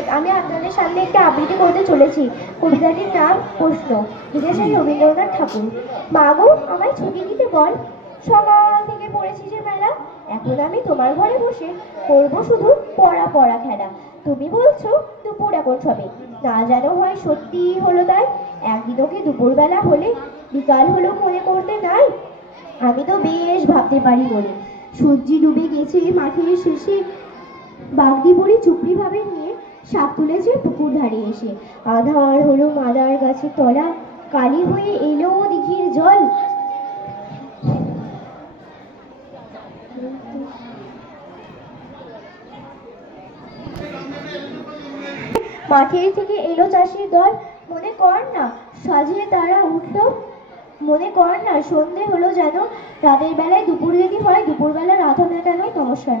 অনেক আমি আপনাদের সামনে একটা আবৃত্তি করতে চলেছি। কবিতাটির নাম প্রশ্ন। লিখেছেন রবীন্দ্রনাথ ঠাকুর। মা গো আমায় ছুটি দিতে বল। সকাল থেকে পড়েছি যে মেলা। এখন আমি তোমার ঘরে বসে করব শুধু পড়া পড়া খেলা। তুমি বলছো দুপুর এখন সবে। না যেন হয় সত্যি হলো তাই। একদিনও কি দুপুরবেলা হলে, বিকাল হলো মনে করতে নাই। আমি তো বেশ ভাবতে পারি বলে। সূর্যি ডুবে গেছে মাঠের শেষে। বাগদি বুড়ি চুপড়ি ভাবে নিয়ে সাপ তুলেছে পুকুর ধারে এসে। আধার হলো মাদার গাছের তলা, কালি হয়ে এলো দিঘির জল। মাঠের থেকে এলো চাষির দল। মনে কর না, সাজিয়ে তারা উঠল। মনে কর না, সন্ধে হলো যেন। রাতের বেলায় দুপুর যদি হয়, দুপুরবেলা রাত হবে কেন নমস্কার